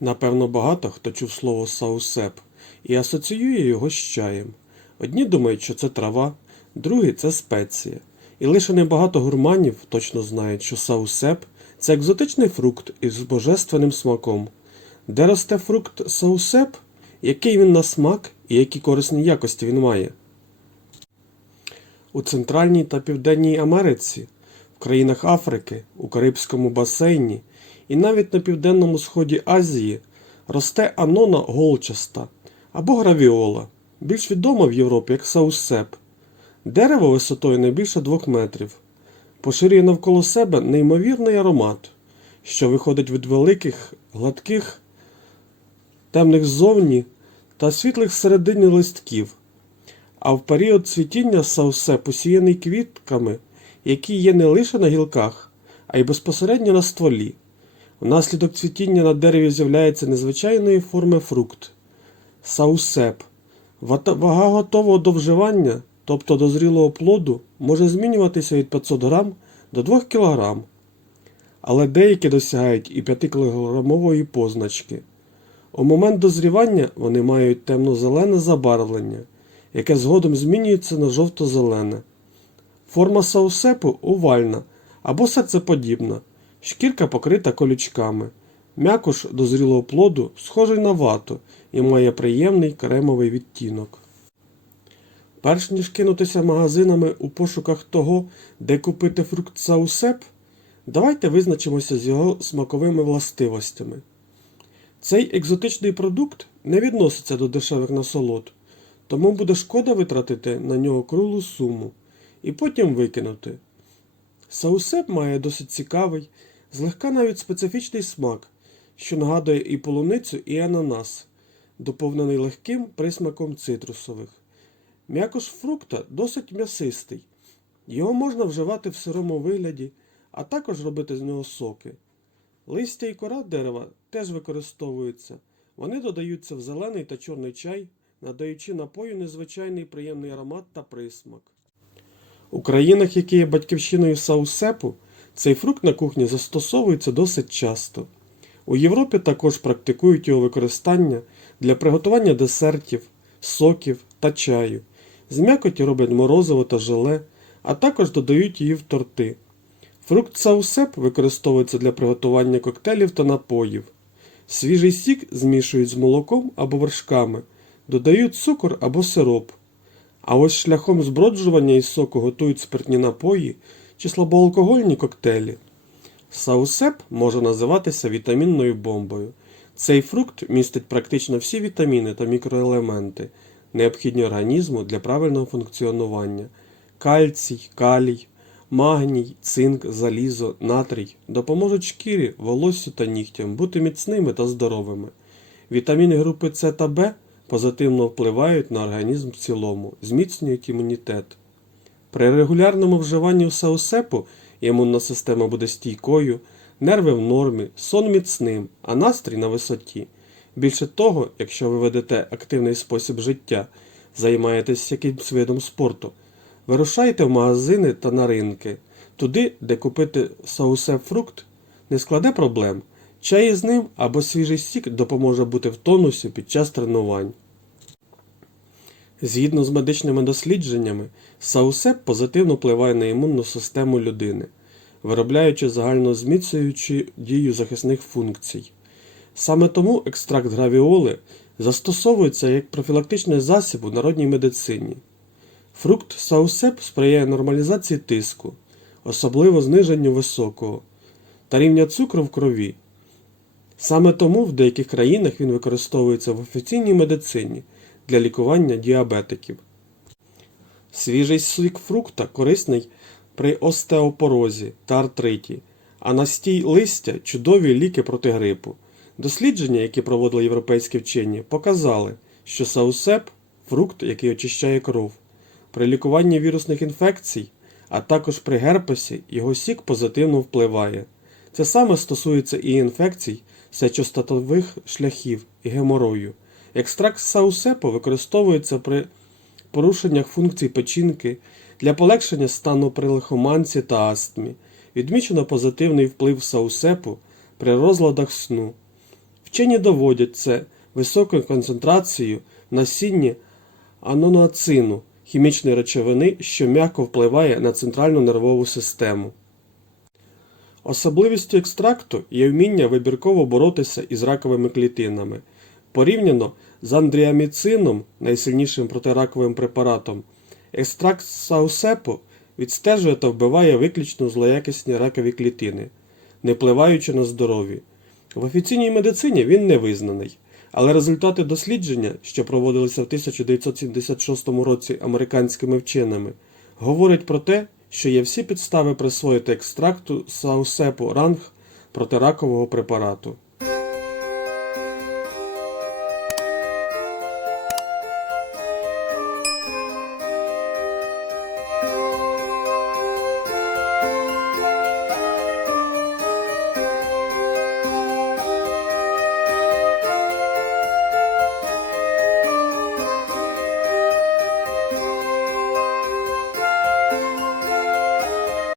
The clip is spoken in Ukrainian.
Напевно, багато хто чув слово саусеп і асоціює його з чаєм. Одні думають, що це трава, другі це спеція. І лише небагато гурманів точно знають, що саусеп це екзотичний фрукт із божественним смаком. Де росте фрукт саусеп, який він на смак і які корисні якості він має? У Центральній та Південній Америці, в країнах Африки, у Карибському басейні і навіть на південному сході Азії росте анона голчаста або гравіола, більш відома в Європі як саусеп. Дерево висотою не більше двох метрів, поширює навколо себе неймовірний аромат, що виходить від великих, гладких, темних ззовні та світлих всередині листків. А в період цвітіння саусе посіяний квітками, які є не лише на гілках, а й безпосередньо на стволі. Внаслідок цвітіння на дереві з'являється незвичайної форми фрукт саусеп. Вага готового до вживання, тобто до зрілого плоду, може змінюватися від 500 грам до 2 кг, але деякі досягають і 5-кілограмової позначки. У момент дозрівання вони мають темно-зелене забарвлення, яке згодом змінюється на жовто-зелене. Форма саусепу овальна або серцеподібна, шкірка покрита колючками. М'якуш дозрілого плоду схожий на вату і має приємний кремовий відтінок. Перш ніж кинутися магазинами у пошуках того, де купити фрукт саусеп, давайте визначимося з його смаковими властивостями. Цей екзотичний продукт не відноситься до дешевих насолод, тому буде шкода витратити на нього круглу суму і потім викинути. Саусеп має досить цікавий, злегка навіть специфічний смак, що нагадує і полуницю, і ананас, доповнений легким присмаком цитрусових. М'якош фрукта досить м'ясистий. Його можна вживати в сирому вигляді, а також робити з нього соки. Листя і кора дерева теж використовуються. Вони додаються в зелений та чорний чай, надаючи напою незвичайний приємний аромат та присмак. У країнах, які є батьківщиною саусепу, цей фрукт на кухні застосовується досить часто. У Європі також практикують його використання для приготування десертів, соків та чаю. З м'якоті роблять морозиво та желе, а також додають її в торти. Фрукт саусеп використовується для приготування коктейлів та напоїв. Свіжий сік змішують з молоком або вершками, додають цукор або сироп. А ось шляхом зброджування із соку готують спиртні напої чи слабоалкогольні коктейлі. Саусеп може називатися вітамінною бомбою. Цей фрукт містить практично всі вітаміни та мікроелементи, необхідні організму для правильного функціонування: кальцій, калій, магній, цинк, залізо, натрій допоможуть шкірі, волоссю та нігтям бути міцними та здоровими. Вітаміни групи С та В позитивно впливають на організм в цілому, зміцнюють імунітет. При регулярному вживанні саусепу імунна система буде стійкою, нерви в нормі, сон міцним, а настрій на висоті. Більше того, якщо ви ведете активний спосіб життя, займаєтесь якимсь видом спорту, вирушайте в магазини та на ринки, туди, де купити саусеп фрукт, не складе проблем. Чай із ним або свіжий сік допоможе бути в тонусі під час тренувань. Згідно з медичними дослідженнями, саусеп позитивно впливає на імунну систему людини, виробляючи загально зміцнюючу дію захисних функцій. Саме тому екстракт гравіоли застосовується як профілактичний засіб у народній медицині. Фрукт саусеп сприяє нормалізації тиску, особливо зниженню високого, та рівня цукру в крові. Саме тому в деяких країнах він використовується в офіційній медицині для лікування діабетиків. Свіжий сік фрукта корисний при остеопорозі та артриті, а настій листя чудові ліки проти грипу. Дослідження, які проводили європейські вчені, показали, що саусеп фрукт, який очищає кров. При лікуванні вірусних інфекцій, а також при герпесі, його сік позитивно впливає. Це саме стосується і інфекцій сечостатових шляхів і геморою. Екстракт саусепу використовується при порушеннях функцій печінки для полегшення стану при лихоманці та астмі. Відмічено позитивний вплив саусепу при розладах сну. Вчені доводять це високою концентрацією в насінні аноноацину, хімічної речовини, що м'яко впливає на центральну нервову систему. Особливістю екстракту є вміння вибірково боротися із раковими клітинами. Порівняно з андріаміцином, найсильнішим протираковим препаратом, екстракт саусепу відстежує та вбиває виключно злоякісні ракові клітини, не впливаючи на здоров'я. В офіційній медицині він не визнаний, але результати дослідження, що проводилися в 1976 році американськими вченими, говорять про те, що є всі підстави присвоїти екстракту саусепу ранг протиракового препарату.